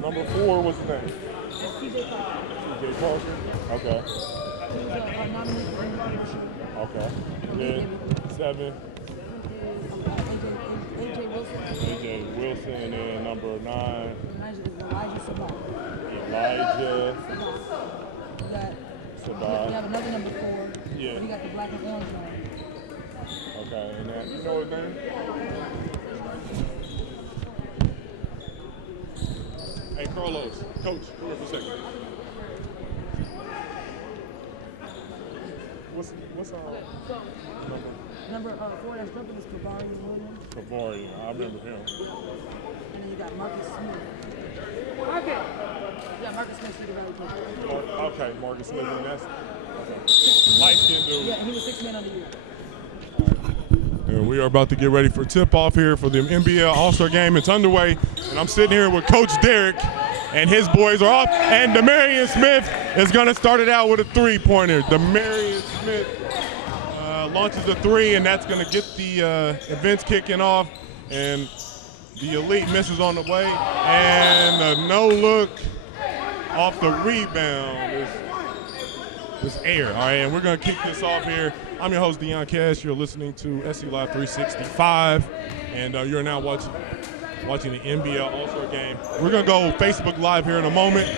Number 4, what's his name? TJ Parker. Okay. Okay. Then 7. AJ Wilson, and number 9. Elijah Sabah. We have another number 4. Yeah. We got the black and orange one. Okay, and then you know his name? Hey, Carlos, coach, come here for a second. What's Number 4 that's jumping is Kavarian Williams. Kavarian, I remember him. And then you got Marcus Smith. Yeah, Marcus Smith, the rally player. Okay, Marcus Smith, and that's light-skinned dude. Yeah, he was 6 man of the year. And we are about to get ready for tip-off here for the MBL All-Star Game. It's underway, and I'm sitting here with Coach Derek, and his boys are off. And Demarion Smith is going to start it out with a 3-pointer. Demarion Smith launches a 3, and that's going to get the events kicking off. And the Elite misses on the way, and a no-look off the rebound is air. All right, and we're going to kick this off here. I'm your host, Deon Cash. You're listening to SC Live 365, and you're now watching the NBL All-Star Game. We're going to go Facebook Live here in a moment,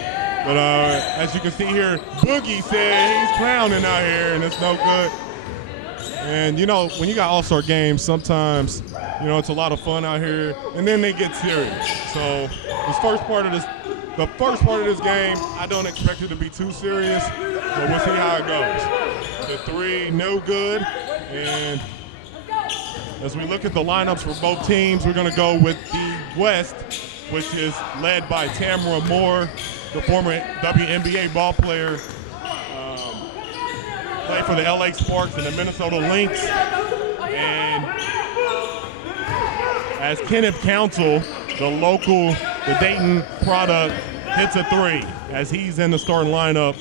but as you can see here, Boogie said he's clowning out here, and it's no good. And, you know, when you got All-Star Games, sometimes, you know, it's a lot of fun out here, and then they get serious. So the first part of this game, I don't expect it to be too serious, but we'll see how it goes. The 3, no good. And as we look at the lineups for both teams, we're going to go with the West, which is led by Tamara Moore, the former WNBA ball player, played for the LA Sparks and the Minnesota Lynx. And as Kenneth Council, the Dayton product, hits a 3 as he's in the starting lineup.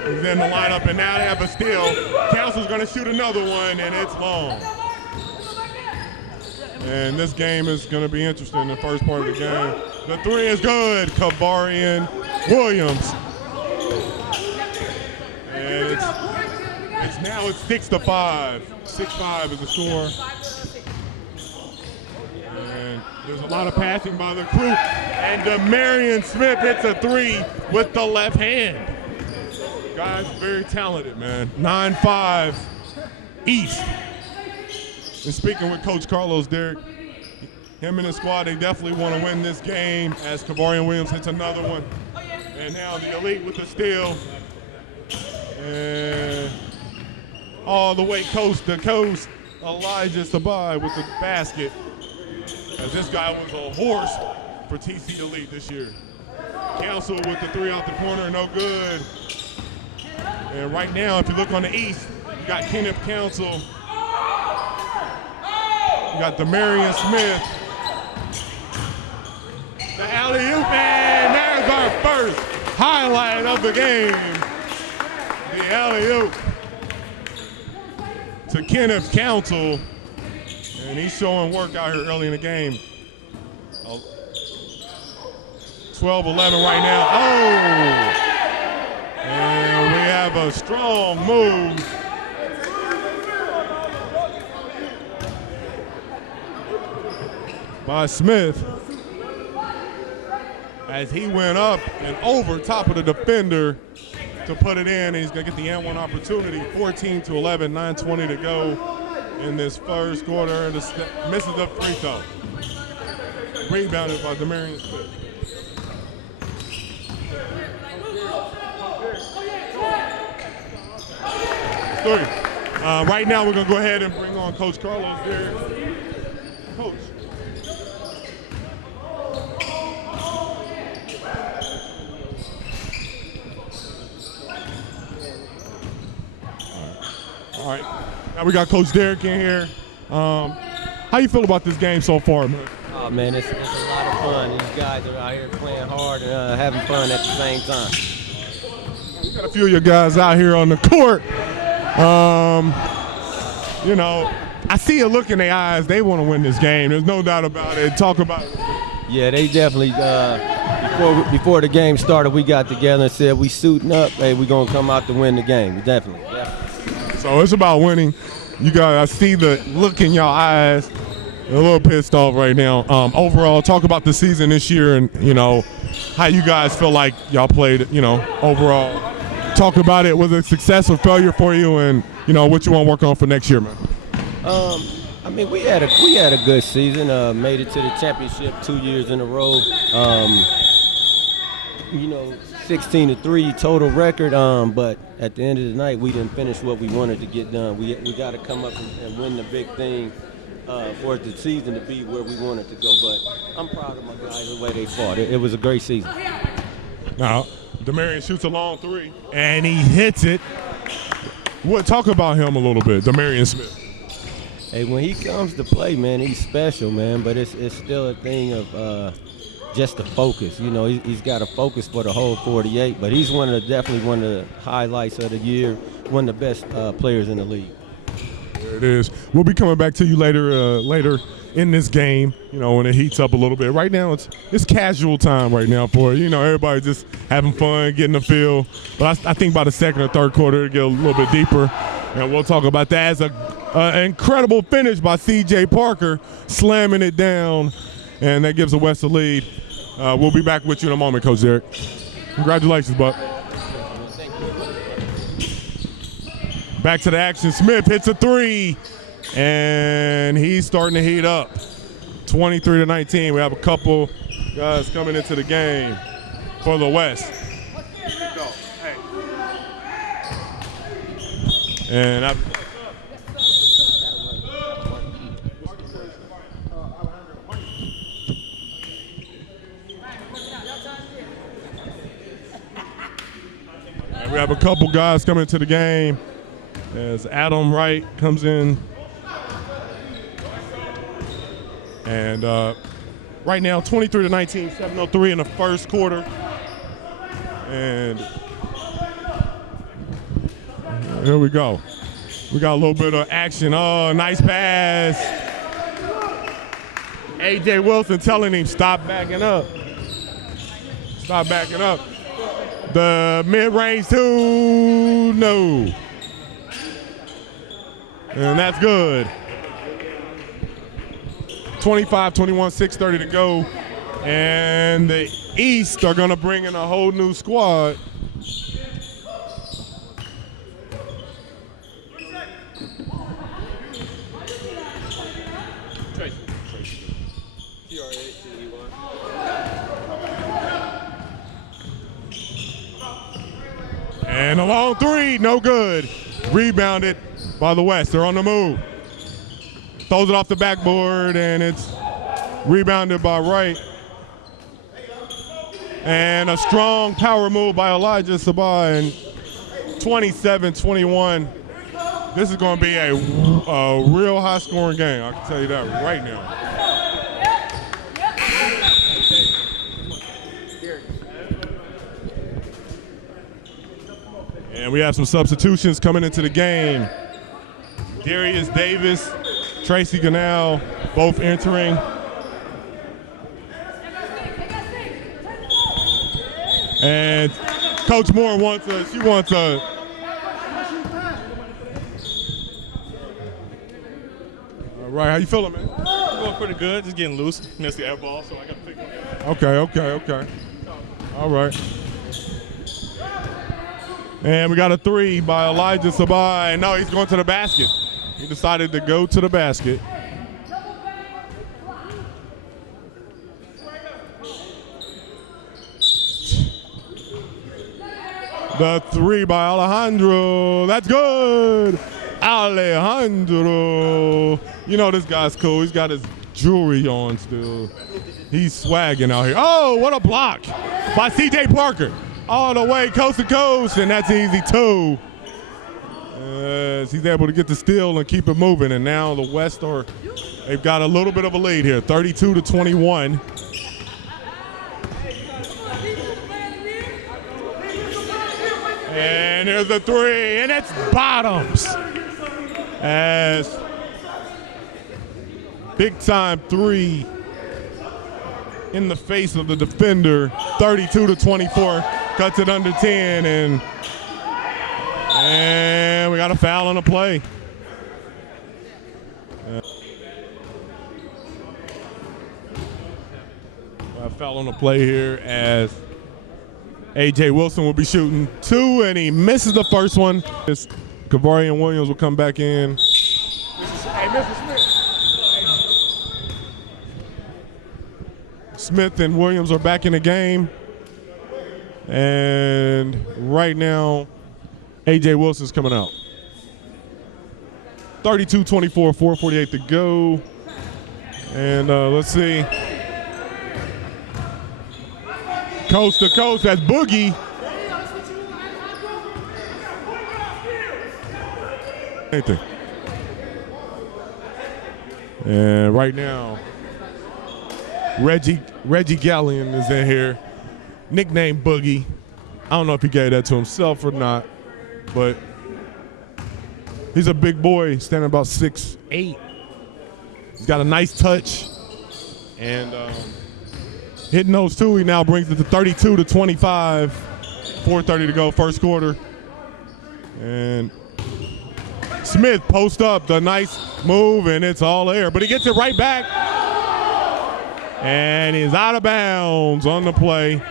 He's in the lineup, and now they have a steal. Council's going to shoot another one, and it's long. And this game is going to be interesting in the first part of the game. The 3 is good, Kavarian Williams. And it's 6-5. 6-5 is the score. And there's a lot of passing by the crew. And Demarion Smith hits a 3 with the left hand. Guys, very talented, man. 9-5 East. And speaking with Coach Carlos, Derek, him and his squad, they definitely want to win this game as Kavarian Williams hits another one. And now the Elite with the steal. And all the way coast to coast, Elijah Sabah with the basket. As this guy was a horse for TC Elite this year. Council with the 3 out the corner, no good. And right now, if you look on the East, you got Kenneth Council. You got Demarion Smith. The alley-oop, and there's our first highlight of the game. The alley-oop to Kenneth Council. And he's showing work out here early in the game. 12-11 right now. Oh! And we have a strong move. By Smith as he went up and over top of the defender to put it in. And he's going to get the N1 opportunity. 14-11, 9:20 to go in this first quarter. Misses the free throw. Rebounded by Demarion Smith. Right now, we're going to go ahead and bring on Coach Carlos there. Coach. All right. Now we got Coach Derek in here. How you feel about this game so far, man? Oh, man, it's a lot of fun. These guys are out here playing hard and having fun at the same time. We got a few of your guys out here on the court. You know, I see a look in their eyes. They want to win this game. There's no doubt about it. Talk about it. Yeah, they definitely, before the game started, we got together and said we suiting up. Hey, we're going to come out to win the game. Definitely. So it's about winning. You guys, I see the look in your eyes. A little pissed off right now. Overall, talk about the season this year and, you know, how you guys feel like y'all played, you know, overall. Talk about it. Was it a success or failure for you, and, you know, what you want to work on for next year, man? I mean, we had a good season. Made it to the championship 2 years in a row. You know, 16-3 total record. But at the end of the night, we didn't finish what we wanted to get done. We got to come up and win the big thing for the season to be where we wanted to go. But I'm proud of my guys the way they fought. It was a great season. Now, Demarion shoots a long three, and he hits it. Talk about him a little bit, Demarion Smith. Hey, when he comes to play, man, he's special, man. But it's still a thing of just the focus. You know, he's got a focus for the whole 48. But he's definitely one of the highlights of the year, one of the best players in the league. There it is. We'll be coming back to you later in this game, you know, when it heats up a little bit. Right now, it's casual time right now for, you know, everybody just having fun, getting the feel. But I think by the second or third quarter, it'll get a little bit deeper. And we'll talk about that as an incredible finish by C.J. Parker, slamming it down, and that gives the West a lead. We'll be back with you in a moment, Coach Derek. Congratulations, Buck. Back to the action. Smith hits a three, and he's starting to heat up. 23-19. We have a couple guys coming into the game for the West. And we have a couple guys coming to the game as Adam Wright comes in. And right now, 23-19, 7:03 in the first quarter. And here we go. We got a little bit of action. Oh, nice pass. A.J. Wilson telling him, stop backing up. Stop backing up. The mid-range two, no. And that's good. 25-21, 6:30 to go. And the East are going to bring in a whole new squad. And a long three, no good. Rebounded by the West. They're on the move. Throws it off the backboard, and it's rebounded by Wright. And a strong power move by Elijah Sabah. And 27-21. This is going to be a real high-scoring game. I can tell you that right now. And we have some substitutions coming into the game. Darius Davis, Tracy Ganal, both entering. And Coach Moore wants a. All right, how you feeling, man? Going pretty good, just getting loose. Missed the air ball, so I got to pick it up. Okay. All right. And we got a three by Elijah Sabah. And no, he's going to the basket. He decided to go to the basket. The three by Alejandro. That's good. Alejandro. You know this guy's cool. He's got his jewelry on still. He's swagging out here. Oh, what a block by C.J. Parker. All the way coast to coast, and that's easy too. He's able to get the steal and keep it moving, and now the West they've got a little bit of a lead here, 32-21. And And there's the three, and it's bottoms. As big time three in the face of the defender, 32-24, cuts it under 10, and we got a foul on the play. A foul on the play here as A.J. Wilson will be shooting two, and he misses the first one. Kavarian Williams will come back in. Smith and Williams are back in the game. And right now, A.J. Wilson's coming out. 32-24, 4:48 to go. And let's see. Coast to coast, that's Boogie. Anything. And right now, Reggie Gallion is in here, nicknamed Boogie. I don't know if he gave that to himself or not, but he's a big boy, standing about 6'8". He's got a nice touch, and hitting those two, he now brings it to 32-25. 4:30 to go, first quarter. And Smith post up, the nice move, and it's all air, but he gets it right back. And he's out of bounds on the play.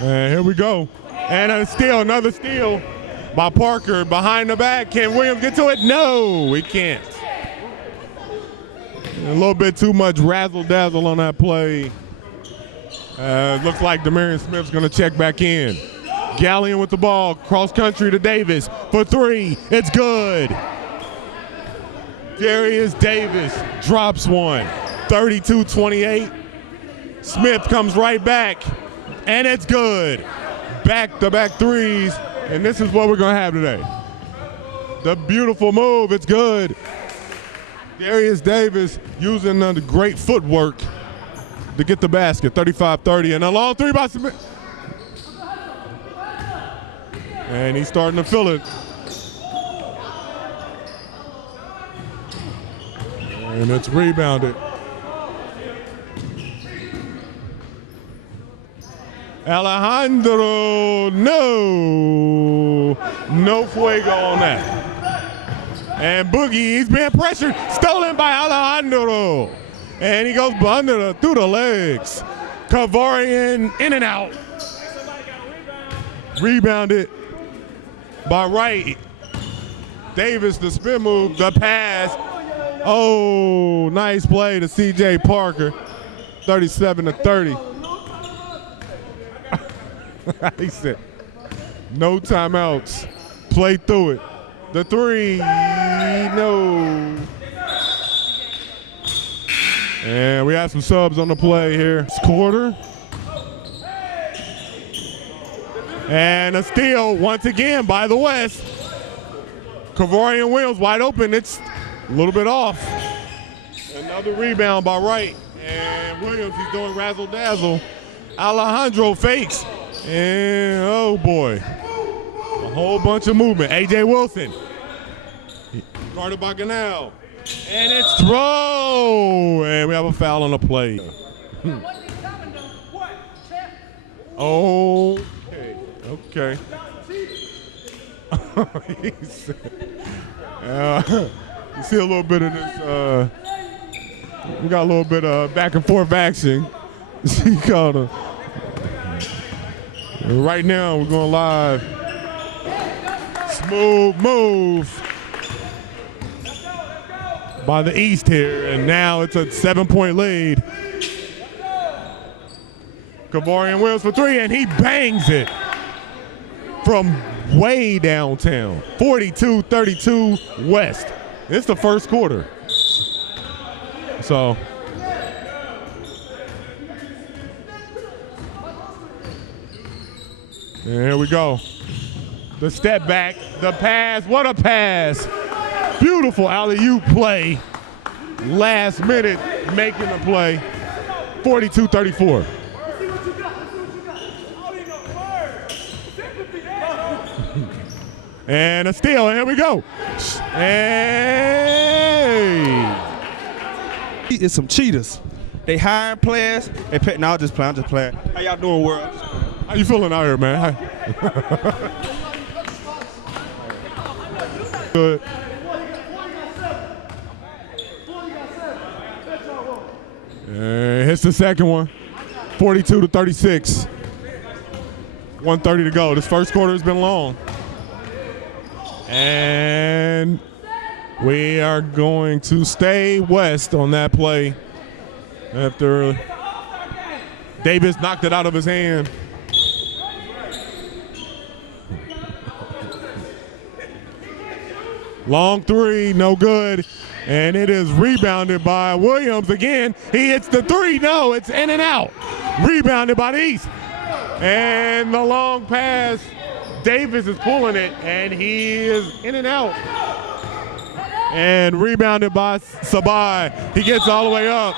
And here we go. And a steal, another steal by Parker behind the back. Can Williams get to it? No, he can't. A little bit too much razzle-dazzle on that play. Looks like Demarion Smith's going to check back in. Gallion with the ball, cross country to Davis for three. It's good. Darius Davis drops one. 32-28. Smith comes right back, and it's good. Back-to-back threes, and this is what we're going to have today. The beautiful move, it's good. Darius Davis using the great footwork to get the basket, 35-30, and a long three by Smith. And he's starting to feel it. And it's rebounded. Alejandro, no fuego on that. And Boogie, he's being pressured, stolen by Alejandro. And he goes through the legs. Kavarian in and out. Rebounded by Wright. Davis, the spin move, the pass. Oh, nice play to C.J. Parker. 37-30. He said, no timeouts. Play through it. The three, no. And we have some subs on the play here. This quarter. And a steal once again by the West. Kavarian Williams wide open. It's a little bit off. Another rebound by Wright. And Williams, he's doing razzle-dazzle. Alejandro fakes. And oh boy, a whole bunch of movement. A.J. Wilson, guarded by Ganal, and it's throw, and we have a foul on the play. Okay. You see a little bit of this. We got a little bit of back and forth action. She called her. Right now, we're going live. Smooth move by the East here, and now it's a 7-point lead. Kavarian Williams for three, and he bangs it from way downtown. 42-32 West. It's the first quarter. So. And here we go. The step back, the pass, what a pass. Beautiful alley-oop play last minute making the play. 42-34. And a steal, and here we go. Hey! It's some cheaters. They hiring players. They pay. No, I'm just playing. How y'all doing, world? How you feeling out here, man? Good. And hits the second one. 42-36. 1:30 to go. This first quarter has been long. And we are going to stay west on that play after Davis knocked it out of his hand. Long three, no good. And it is rebounded by Williams again. He hits the three. No, it's in and out. Rebounded by the East. And the long pass. Davis is pulling it, and he is in and out. And rebounded by Sabai. He gets all the way up.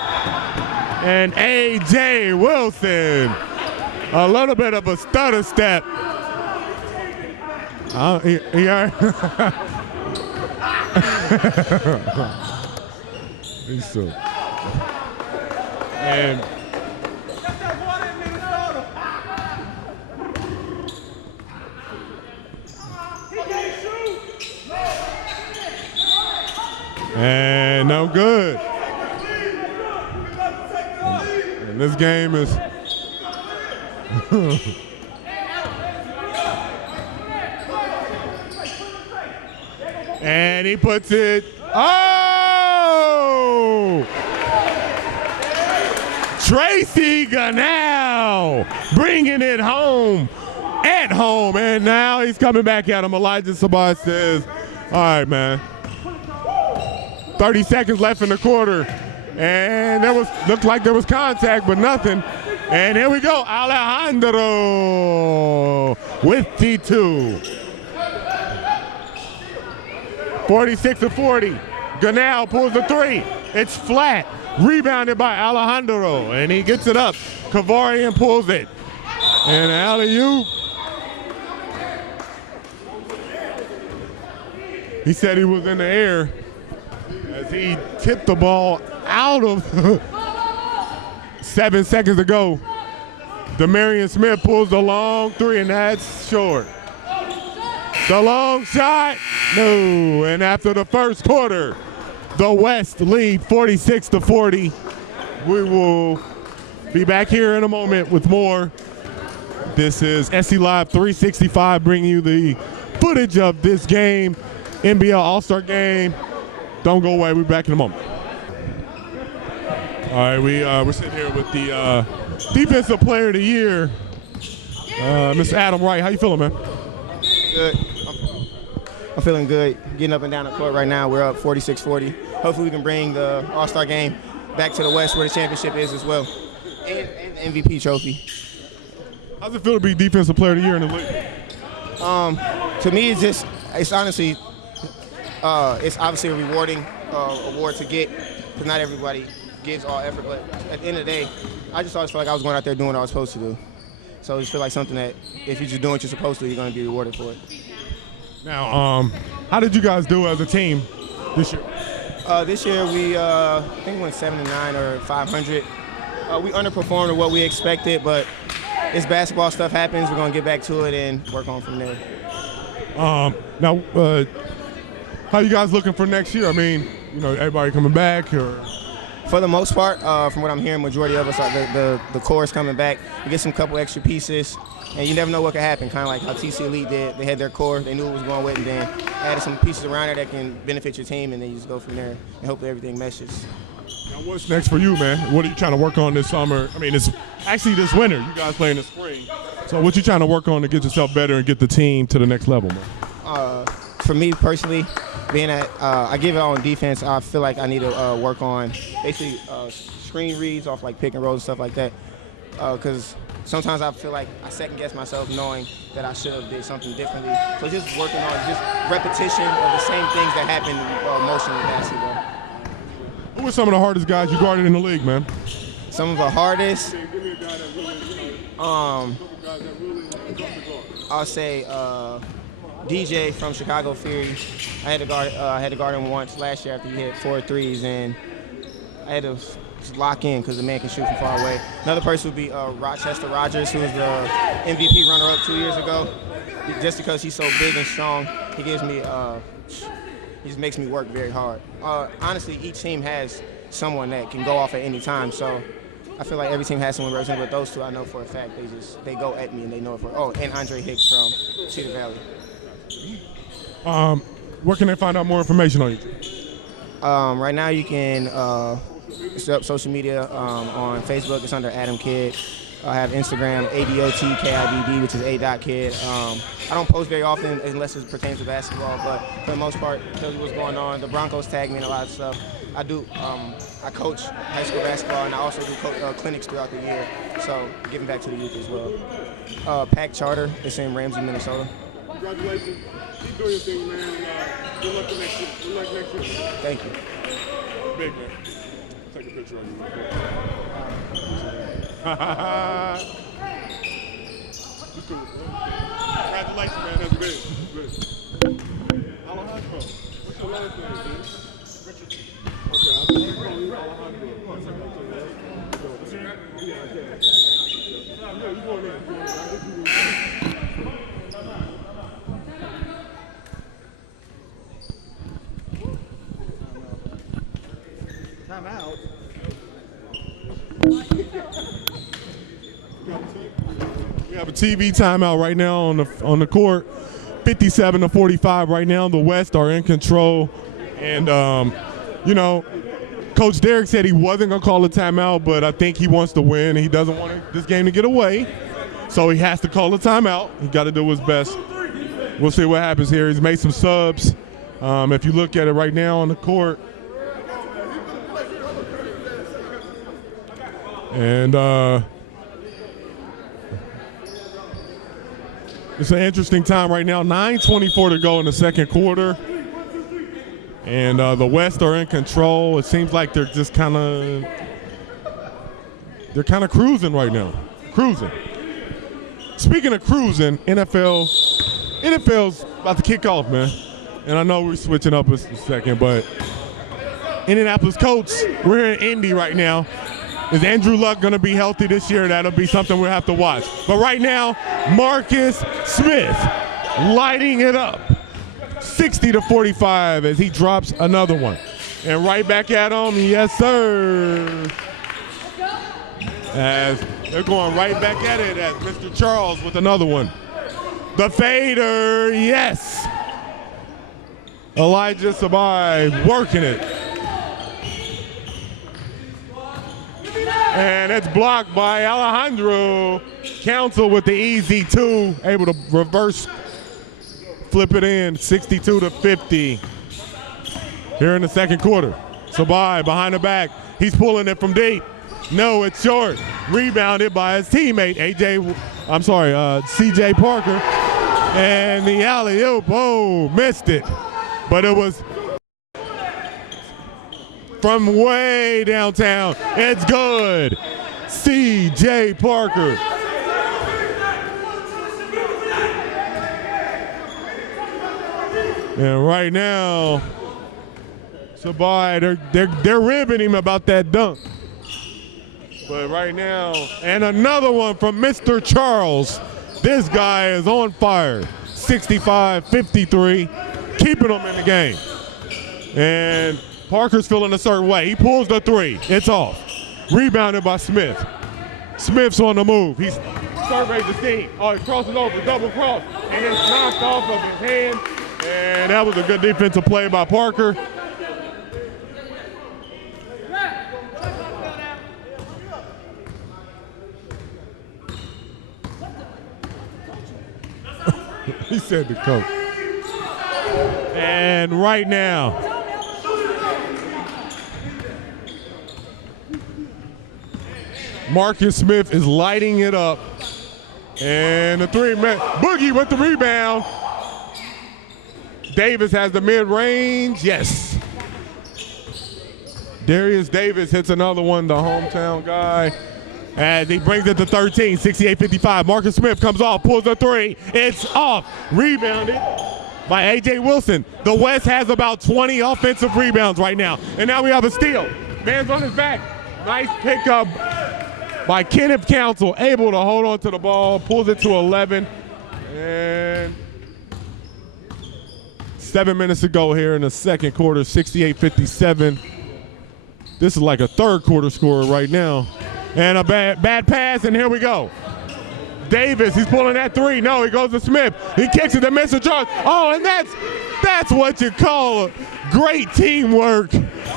And A.J. Wilson, a little bit of a stutter step. He's so. And no good. And this game is and he puts it. Oh! Tracy Ganal bringing it home at home. And now he's coming back at him. Elijah Sabai says, all right, man. 30 seconds left in the quarter. And looked like there was contact, but nothing. And here we go, Alejandro with T2. 46-40. Ganal pulls the three. It's flat. Rebounded by Alejandro, and he gets it up. Kavarian pulls it. And alley-oop. He said he was in the air as he tipped the ball out of 7 seconds to go. Demarion Smith pulls the long three, and that's short. The long shot, no. And after the first quarter, the West lead 46-40. We will be back here in a moment with more. This is SC Live 365 bringing you the footage of this game, MBL All-Star Game. Don't go away, we'll be back in a moment. All right, we're sitting here with the Defensive Player of the Year, Mr. Adam Wright. How you feeling, man? Good. I'm feeling good. Getting up and down the court right now. We're up 46-40. Hopefully we can bring the All-Star Game back to the West where the championship is as well, and the MVP trophy. How's it feel to be Defensive Player of the Year in the league? To me, it's honestly, it's obviously a rewarding award to get because not everybody gives all effort. But at the end of the day, I just always feel like I was going out there doing what I was supposed to do. So I just feel like something that if you're just doing what you're supposed to, you're going to be rewarded for it. Now, how did you guys do as a team this year? This year we, I think we went 7-9 or 500. We underperformed what we expected, but it's basketball, stuff happens. We're going to get back to it and work on from there. Now, how you guys looking for next year? I mean, you know, everybody coming back or? For the most part, from what I'm hearing, majority of us, the core is coming back. We get some couple extra pieces, and you never know what could happen, kind of like how TC Elite did. They had their core, they knew what was going with, and then added some pieces around there that can benefit your team, and then you just go from there, and hopefully everything meshes. Now, what's next for you, man? What are you trying to work on this summer? I mean, it's actually this winter. You guys play in the spring. So what you trying to work on to get yourself better and get the team to the next level, man? For me personally, being at, I give it all on defense. I feel like I need to work on basically screen reads off like pick and rolls and stuff like that. Because sometimes I feel like I second guess myself knowing that I should have did something differently. So just working on just repetition of the same things that happen in motion in basketball. Who were some of the hardest guys you guarded in the league, man? Some of the hardest. I'll say DJ from Chicago Fury. I had to guard him once last year after he hit 4 threes, and I had to just lock in because the man can shoot from far away. Another person would be Rochester Rogers, who was the MVP runner-up 2 years ago. Just because he's so big and strong, he gives me he just makes me work very hard. Honestly, each team has someone that can go off at any time, so I feel like every team has someone represented, but those two I know for a fact they go at me and they know it for. Oh, and Andre Hicks from Cedar Valley. Where can they find out more information on you? Right now you can set up social media on Facebook. It's under Adam Kidd. I have Instagram, ADOTKIDD, which is A.Kid. I don't post very often unless it pertains to basketball, but for the most part, tell you what's going on. The Broncos tag me in a lot of stuff. I I coach high school basketball, and I also do clinics throughout the year, so giving back to the youth as well. Pack Charter, it's in Ramsey, Minnesota. Congratulations. Keep doing your thing, man. Good luck next year. Good luck next year. Thank you. Big, man. Take a picture of you. Congratulations, man. That's big. Alejandro, what's your last name, man? Richard. Okay, I'm going to call you Alejandro. Yeah, you going in. Time out. We have a TV timeout right now on the court. 57-45 right now. The West are in control. And, you know, Coach Derrick said he wasn't going to call a timeout, but I think he wants to win. He doesn't want this game to get away. So he has to call a timeout. He got to do his best. We'll see what happens here. He's made some subs. If you look at it right now on the court. And it's an interesting time right now. 9:24 to go in the second quarter. And the West are in control. It seems like they're just kind of cruising right now. Cruising. Speaking of cruising, NFL's about to kick off, man. And I know we're switching up a second, but Indianapolis Colts, we're here in Indy right now. Is Andrew Luck going to be healthy this year? That'll be something we'll have to watch. But right now, Marcus Smith lighting it up. 60-45 as he drops another one. And right back at him, yes, sir. As they're going right back at it as Mr. Charles with another one. The fader, yes. Elijah Sabai working it. And it's blocked by Alejandro. Council with the easy two, able to reverse flip it in, 62-50. Here in the second quarter. Sabai behind the back. He's pulling it from deep. No, it's short. Rebounded by his teammate, CJ Parker. And the alley-oop, oh, missed it. But it was from way downtown. It's good. CJ Parker. And right now, Sabai, they're ribbing him about that dunk. But right now, and another one from Mr. Charles. This guy is on fire. 65-53, keeping them in the game. And Parker's feeling a certain way. He pulls the three. It's off. Rebounded by Smith. Smith's on the move. He's surveys the seam. Oh, he crosses over, double cross, and it's knocked off of his hand. And that was a good defensive play by Parker. He said the coach. And right now, Marcus Smith is lighting it up. And the three-man, Boogie with the rebound. Davis has the mid-range, yes. Darius Davis hits another one, the hometown guy. As he brings it to 13, 68-55. Marcus Smith comes off, pulls a three. It's off. Rebounded by A.J. Wilson. The West has about 20 offensive rebounds right now. And now we have a steal. Man's on his back. Nice pickup by Kenneth Council. Able to hold on to the ball. Pulls it to 11. And 7 minutes to go here in the second quarter, 68-57. This is like a third quarter score right now. And a bad pass, and here we go. Davis, he's pulling that three. No, he goes to Smith. He kicks it to Mr. Charles. Oh, and that's what you call great teamwork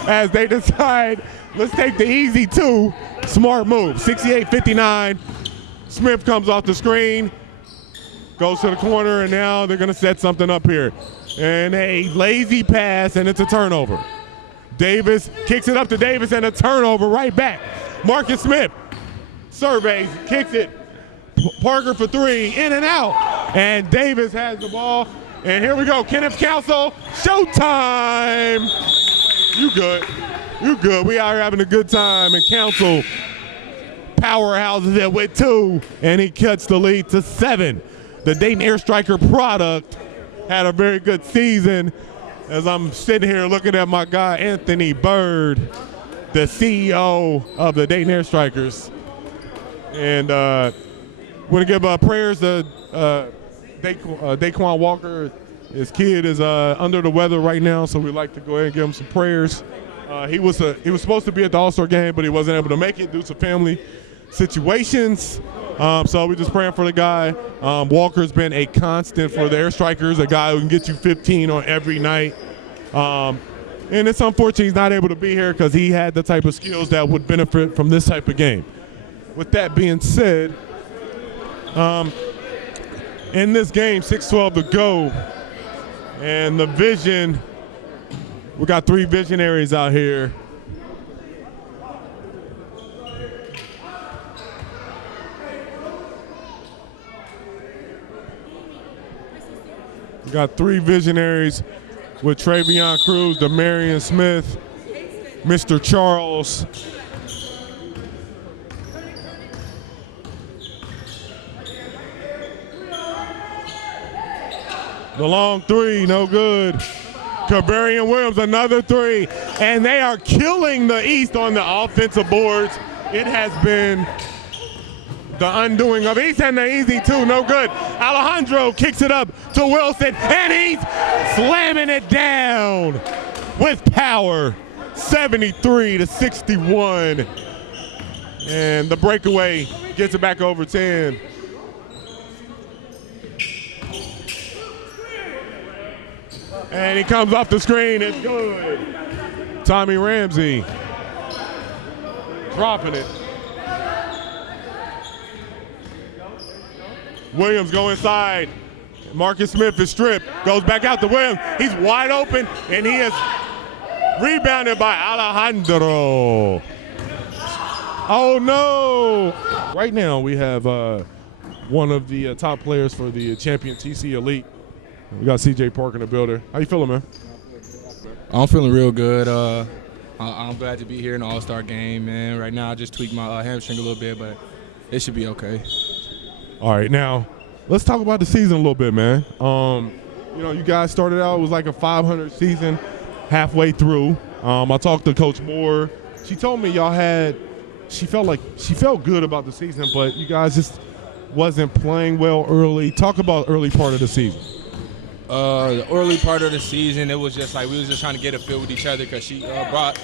as they decide, let's take the easy two. Smart move. 68-59. Smith comes off the screen, goes to the corner, and now they're going to set something up here. And a lazy pass, and it's a turnover. Davis kicks it up to Davis, and a turnover right back. Marcus Smith surveys, kicks it. Parker for three, in and out. And Davis has the ball. And here we go, Kenneth Council, showtime. You good, you good. We are having a good time. And Council powerhouses it with two, and he cuts the lead to 7. The Dayton Air Striker product had a very good season. As I'm sitting here looking at my guy, Anthony Bird, the CEO of the Dayton Air Strikers. And want to give prayers to Daquan Walker. His kid is under the weather right now, so we'd like to go ahead and give him some prayers. He was supposed to be at the All-Star game, but he wasn't able to make it due to family situations. So we're just praying for the guy. Walker's been a constant for the Air Strikers, a guy who can get you 15 on every night. And it's unfortunate he's not able to be here because he had the type of skills that would benefit from this type of game. With that being said, in this game, 6:12 to go, and the vision, we got 3 visionaries out here. We got 3 visionaries with Travion Cruz, Demarion Smith, Mr. Charles. The long three, no good. Kabarian Williams, another 3. And they are killing the East on the offensive boards. It has been the undoing of East, and the easy 2, no good. Alejandro kicks it up to Wilson, and he's slamming it down with power, 73-61. And the breakaway gets it back over 10. And he comes off the screen, it's good. Tommy Ramsey dropping it. Williams go inside. Marcus Smith is stripped, goes back out to Williams. He's wide open, and he is rebounded by Alejandro. Oh no! Right now we have one of the top players for the Champion TC Elite. We got CJ Park in the building. How you feeling, man? I'm feeling real good. I'm glad to be here in the All-Star game, man. Right now I just tweaked my hamstring a little bit, but it should be okay. All right, now let's talk about the season a little bit, man. You know, you guys started out, it was like a 500 season halfway through. I talked to Coach Moore. She told me y'all had, she felt good about the season, but you guys just wasn't playing well early. Talk about early part of the season. The early part of the season, it was just like we was just trying to get a feel with each other because she brought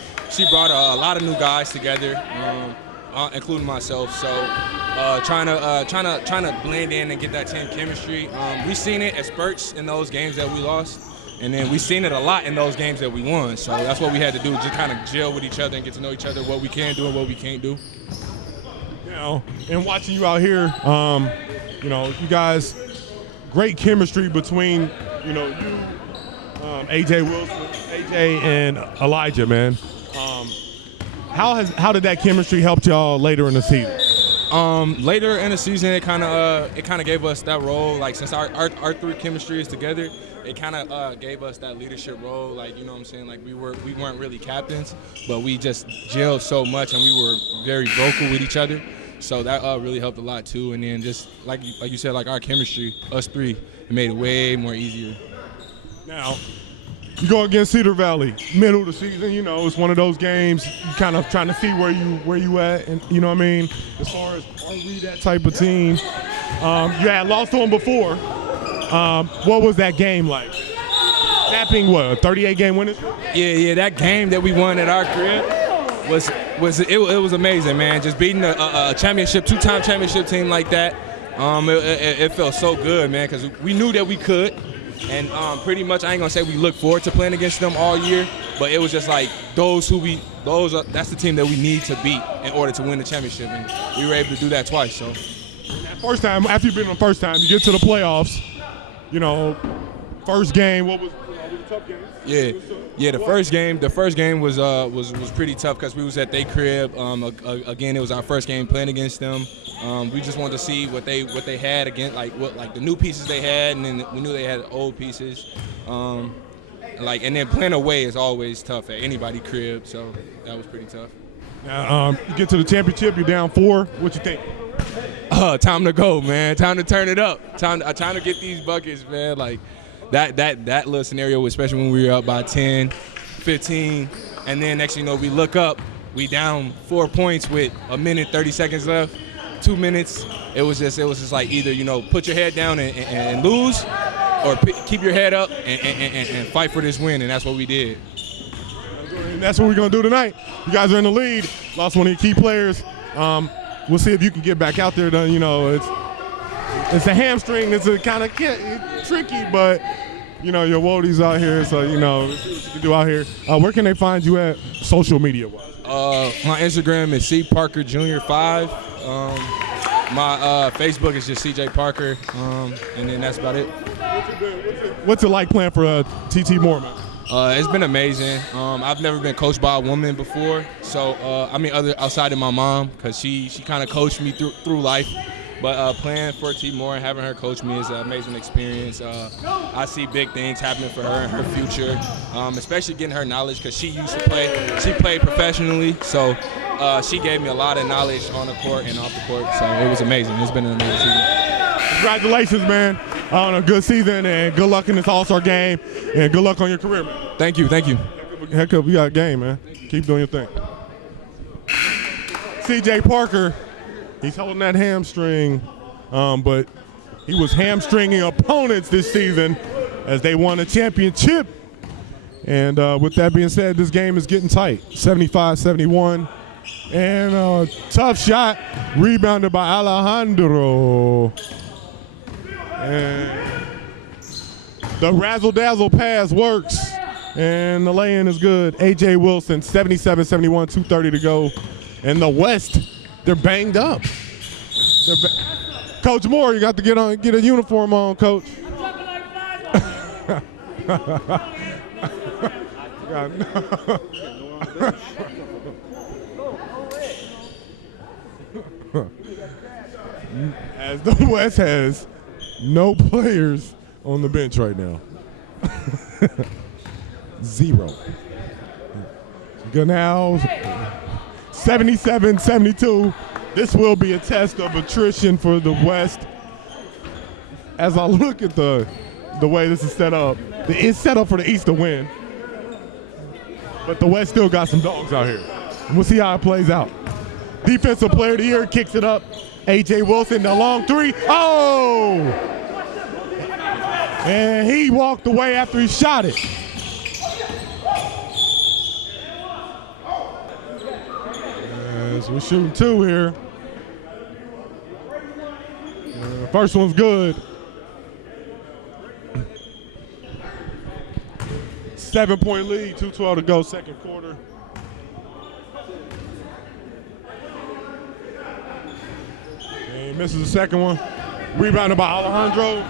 a lot of new guys together, including myself. So trying to blend in and get that team chemistry. We seen it at spurts in those games that we lost, and then we seen it a lot in those games that we won. So that's what we had to do, just kind of gel with each other and get to know each other, what we can do and what we can't do. You know, and watching you out here, you know, you guys, great chemistry between, you know, you, AJ Wilson, AJ and Elijah, man. How did that chemistry help y'all later in the season? Later in the season, it kind of gave us that role. Like since our 3 chemistry is together, it kind of gave us that leadership role. Like, you know what I'm saying? Like we weren't really captains, but we just gelled so much and we were very vocal with each other. So that really helped a lot too. And then just like you said, like our chemistry, us three, it made it way more easier. Now, you go against Cedar Valley, middle of the season. You know, it's one of those games. You kind of trying to see where you at, and you know what I mean. As far as are we that type of team? You had lost to them before. What was that game like? Snapping what, a 38-game winning streak? Yeah, that game that we won at our crib it was amazing, man. Just beating a championship, two-time championship team like that, it felt so good, man, because we knew that we could. And pretty much, I ain't gonna say we look forward to playing against them all year, but it was just like that's the team that we need to beat in order to win the championship, and we were able to do that twice. So, first time after you've been on the first time, you get to the playoffs. You know, first game, what was a tough game? Yeah. The first game was pretty tough because we was at their crib. Again, it was our first game playing against them. We just wanted to see what they had again, like the new pieces they had, and then we knew they had old pieces. And then playing away is always tough at anybody's crib, so that was pretty tough. Now, you get to the championship, you're down 4. What you think? Time to go, man. Time to turn it up. Time to get these buckets, man. Like that little scenario, especially when we were up by 10, 15, and then next thing you know, we look up, we down 4 points with a minute 30 seconds left. 2 minutes, it was just like either, you know, put your head down and lose, or keep your head up and fight for this win, and that's what we did. And that's what we're gonna do tonight. You guys are in the lead. Lost one of your key players. We'll see if you can get back out there. You know, it's a hamstring. It's a kind of tricky, but you know your Wodies out here, so you know what you can do out here. Where can they find you at social media wise? My Instagram is cparkerjr5. My Facebook is just CJ Parker, and then that's about it. What's it like playing for TT Mormon? It's been amazing. I've never been coached by a woman before, so outside of my mom, because she kind of coached me through life. But playing for T Moore and having her coach me is an amazing experience. I see big things happening for her in her future, especially getting her knowledge because she used to play. She played professionally, so she gave me a lot of knowledge on the court and off the court. So it was amazing. It's been an amazing season. Congratulations, man, on a good season, and good luck in this All-Star game, and good luck on your career, man. Thank you. Heck up, you got a game, man. Keep doing your thing. CJ Parker. He's holding that hamstring, but he was hamstringing opponents this season as they won a championship. And with that being said, this game is getting tight, 75-71. And tough shot, rebounded by Alejandro. And the razzle-dazzle pass works, and the lay-in is good. A.J. Wilson, 77-71, 2:30 to go. In the West, they're banged up. Coach Moore, you got to get a uniform on, Coach. As the West has no players on the bench right now. 0. Ganals, 77-72. This will be a test of attrition for the West. As I look at the way this is set up, it's set up for the East to win. But the West still got some dogs out here. We'll see how it plays out. Defensive player of the year kicks it up. A.J. Wilson, the long 3. Oh! And he walked away after he shot it. As we're shooting 2 here. First one's good. 7-point lead, 2:12 to go, second quarter. And he misses the second one. Rebounded by Alejandro.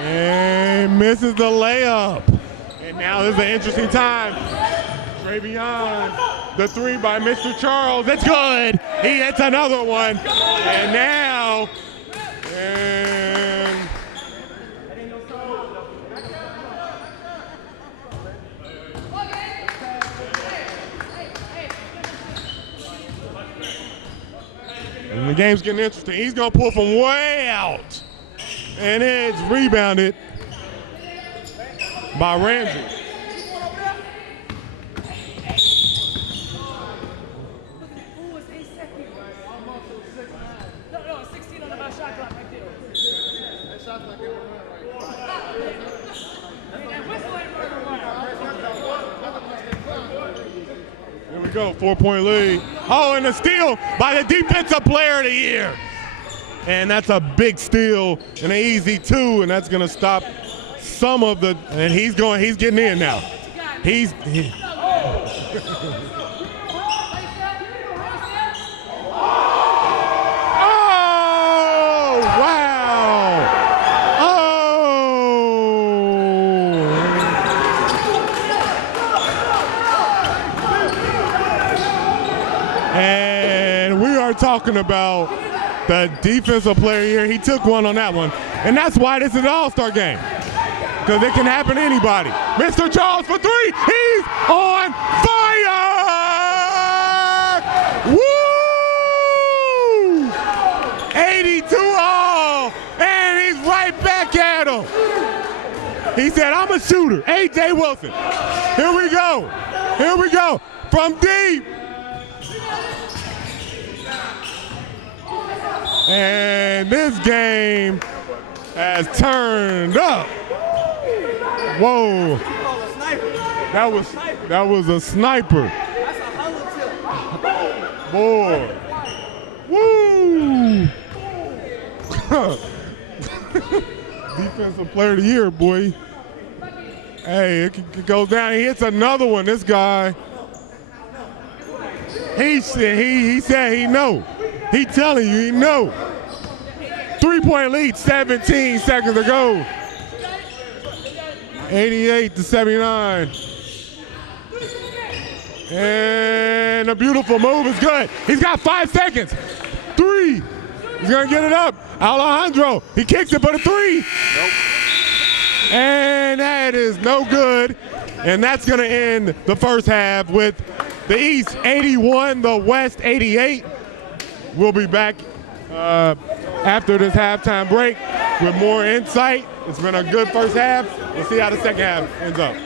And misses the layup. And now this is an interesting time. Travion, the 3 by Mr. Charles. It's good. He hits another one. And now, And the game's getting interesting. He's going to pull from way out. And it's rebounded by Ramsey. Who was 8 seconds? No, 16 on the shot clock right there. That shot clock ain't right. And whistle ain't Here we go, 4-point lead. Oh, and a steal by the defensive player of the year. And that's a big steal and an easy 2, and that's gonna stop some of the, and he's getting in now. Oh, wow. And we are talking about the defensive player here. He took one on that one. And that's why this is an all-star game. Because it can happen to anybody. Mr. Charles for 3. He's on fire! Woo! 82 all. And he's right back at him. He said, I'm a shooter. A.J. Wilson. Here we go. Here we go. From deep. And this game has turned up. Whoa. That was a sniper. Boy. Woo. Defensive player of the year, boy. Hey, it goes down. He hits another one. This guy. He said he know. He telling you he know. 3-point lead, 17 seconds to go. 88-79. And a beautiful move is good. He's got 5 seconds. 3. He's gonna get it up. Alejandro, he kicks it for the 3. Nope. And that is no good. And that's gonna end the first half with the East 81, the West 88. We'll be back after this halftime break with more insight. It's been a good first half. We'll see how the second half ends up.